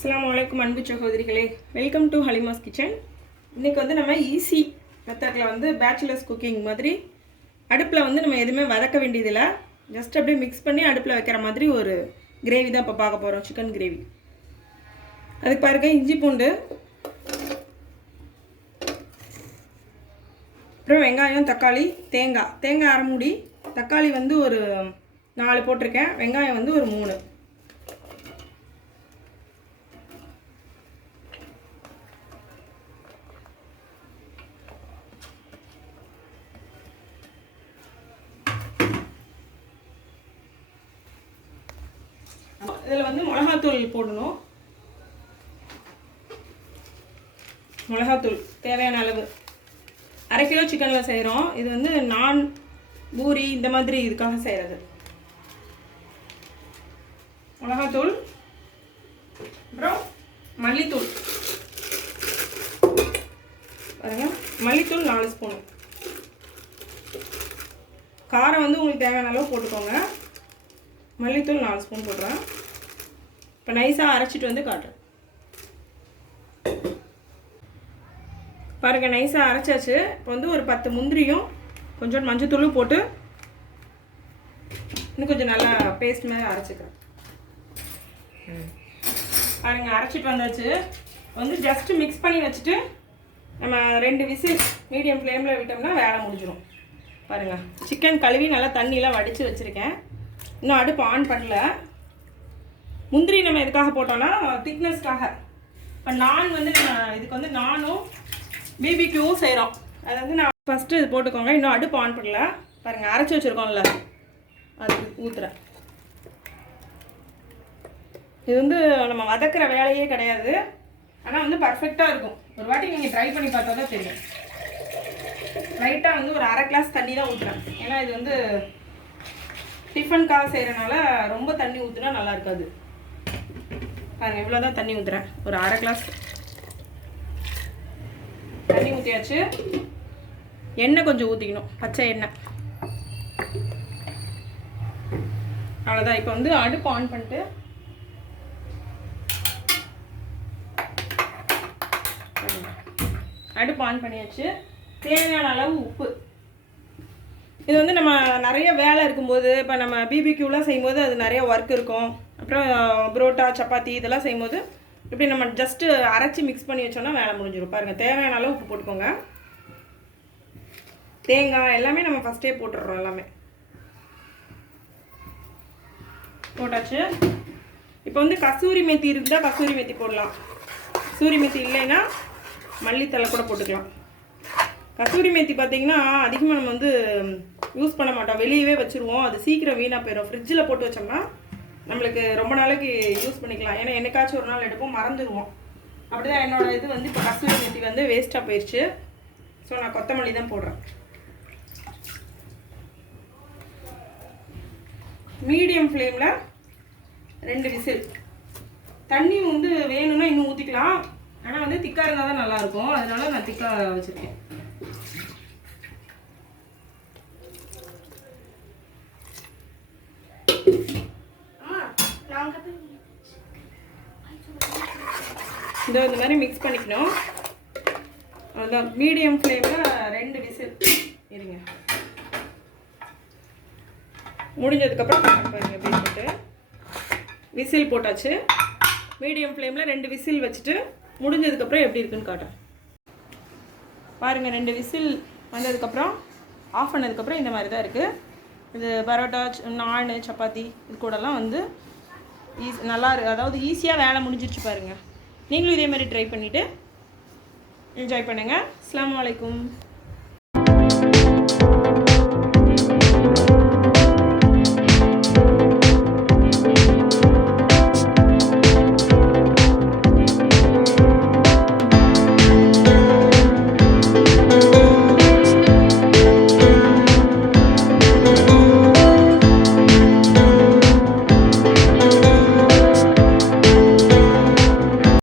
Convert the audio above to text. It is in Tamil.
Assalamualaikum அன்பு சகோதரிகளே, வெல்கம் டு ஹலிமாஸ் கிச்சன். இன்னைக்கு வந்து நம்ம ஈஸி மெத்தட்ல வந்து பேச்சுலர்ஸ் குக்கிங் மாதிரி அடுப்புல வந்து நம்ம எதுமே வதக்க வேண்டியதில்லை. ஜஸ்ட் அப்படியே மிக்ஸ் பண்ணி அடுப்புல வைக்கிற மாதிரி ஒரு கிரேவி தான் இப்ப பார்க்க போறோம், சிக்கன் கிரேவி. அதுக்கு பாருங்க இஞ்சி பூண்டு, அப்புறம் வெங்காயம், தக்காளி, தேங்காய் அரை மூடி, தக்காளி வந்து ஒரு 4 போட்டிருக்கேன், வெங்காயம் வந்து ஒரு 3. இதில் வந்து மிளகாத்தூள் போடணும். மிளகாத்தூள் தேவையான அளவு. 1/2 கிலோ சிக்கனில் செய்கிறோம். இது வந்து நான் பூரி இந்த மாதிரி இதுக்காக செய்கிறது. மிளகாத்தூள், அப்புறம் மல்லித்தூள் பாருங்க, மல்லித்தூள் 4 ஸ்பூன். காரம் வந்து உங்களுக்கு தேவையான அளவு போட்டுக்கோங்க. மல்லித்தூள் 4 ஸ்பூன் போடுறேன். இப்போ நைஸாக அரைச்சிட்டு வந்து காட்டுறேன். பாருங்கள், நைஸாக அரைச்சாச்சு. இப்போ வந்து ஒரு 10 முந்திரியும் கொஞ்சம் மஞ்சத்தூளும் போட்டு இன்னும் கொஞ்சம் நல்லா பேஸ்ட் மாதிரி அரைச்சிக்கிறேன். பாருங்கள், அரைச்சிட்டு வந்தாச்சு. வந்து ஜஸ்ட்டு மிக்ஸ் பண்ணி வச்சுட்டு நம்ம 2 விசில் மீடியம் ஃப்ளேமில் விட்டோம்னா வேலை முடிஞ்சிடும். பாருங்கள், சிக்கன் கழுவி நல்லா தண்ணியெலாம் வடித்து வச்சுருக்கேன். இன்னும் அடுப்பு ஆன் பண்ணல. முந்திரி நம்ம எதுக்காக போட்டோம்னா திக்னஸ்க்காக. இப்போ நான் வந்து நம்ம இதுக்கு வந்து நானும் பிபிக்யூவும் செய்கிறோம். அதை வந்து நான் ஃபஸ்ட்டு இது போட்டுக்கோங்க. இன்னும் அடுப்பு ஆன் பண்ணல. பாருங்கள், அரைச்சி வச்சுருக்கோம்ல, அதுக்கு ஊற்றுறேன். இது வந்து நம்ம வதக்கிற வேலையே கிடையாது, ஆனால் வந்து பர்ஃபெக்டாக இருக்கும். ஒரு வாட்டி நீங்கள் ட்ரை பண்ணி பார்த்தா தான் தெரியும். லைட்டாக வந்து ஒரு 1/2 கிளாஸ் தண்ணி தான் ஊற்றுறேன். ஏன்னா இது வந்து டிஃபனுக்காக செய்கிறனால ரொம்ப தண்ணி ஊற்றினா நல்லா இருக்காது. பாருங்கள், இவ்வளோ தான் தண்ணி ஊற்றுறேன். ஒரு 1/2 கிளாஸ் தண்ணி ஊற்றியாச்சு. எண்ணெய் கொஞ்சம் ஊற்றிக்கணும், பச்சை எண்ணெய். அவ்வளோதான். இப்போ வந்து அடுப்பு ஆன் பண்ணிட்டு அடுப்பு ஆன் பண்ணியாச்சு. தேவையான அளவு உப்பு. இது வந்து நம்ம நிறைய வேலை இருக்கும்போது, இப்போ நம்ம பிபிக்யூலாம் செய்யும்போது அது நிறைய ஒர்க் இருக்கும். அப்புறம் புரோட்டா, சப்பாத்தி இதெல்லாம் செய்யும்போது இப்படி நம்ம ஜஸ்ட்டு அரைச்சி மிக்ஸ் பண்ணி வச்சோன்னா வேலை முடிஞ்சிடும். பாருங்கள், தேவையான அளவு உப்பு போட்டுக்கோங்க. தேங்காய் எல்லாமே நம்ம ஃபஸ்ட்டே போட்டுடுறோம். எல்லாமே போட்டாச்சு. இப்போ வந்து கசூரி மேத்தி இருந்தால் கசூரி மேத்தி போடலாம். கசூரி மேத்தி இல்லைன்னா மல்லித்தலை கூட போட்டுக்கலாம். கசூரி மேத்தி பார்த்திங்கன்னா அதிகமாக நம்ம வந்து யூஸ் பண்ண மாட்டோம், வெளியவே வச்சுருவோம். அது சீக்கிரம் வீணாக போயிடும். ஃப்ரிட்ஜில் போட்டு வச்சோம்னா நம்மளுக்கு ரொம்ப நாளைக்கு யூஸ் பண்ணிக்கலாம். ஏன்னா என்னைக்காச்சும் ஒரு நாள் எடுப்போம், மறந்துடுவோம். அப்படி தான் என்னோடய இது வந்து இப்போ கசூரி மேத்தி வந்து வேஸ்ட்டாக போயிடுச்சு. ஸோ நான் கொத்தமல்லி தான் போடுறேன். மீடியம் ஃப்ளேமில் 2 விசில். தண்ணி வந்து வேணும்னா இன்னும் ஊற்றிக்கலாம், ஆனால் வந்து திக்காக இருந்தால் தான் நல்லாயிருக்கும். அதனால நான் திக்காக வச்சுருக்கேன். இதோ இந்த மாதிரி மிக்ஸ் பண்ணிக்கணும். அதான் மீடியம் ஃப்ளேமில் 2 விசில் இருங்க. முடிஞ்சதுக்கப்புறம் பாருங்க, போட்டு விசில் போட்டாச்சு. மீடியம் ஃப்ளேமில் 2 விசில் வச்சுட்டு முடிஞ்சதுக்கப்புறம் எப்படி இருக்குன்னு காட்டுறேன். பாருங்கள், 2 விசில் வந்ததுக்கப்புறம் ஆஃப் பண்ணதுக்கப்புறம் இந்த மாதிரி தான் இருக்குது. இது பரோட்டா, நான், சப்பாத்தி இது கூடலாம் வந்து நல்லா இருக்குது. அதாவது ஈஸியாக வேலை முடிஞ்சிருச்சு. பாருங்கள், நீங்களும் இதே மாதிரி ட்ரை பண்ணிவிட்டு என்ஜாய் பண்ணுங்கள். அஸ்ஸலாமு அலைக்கும்.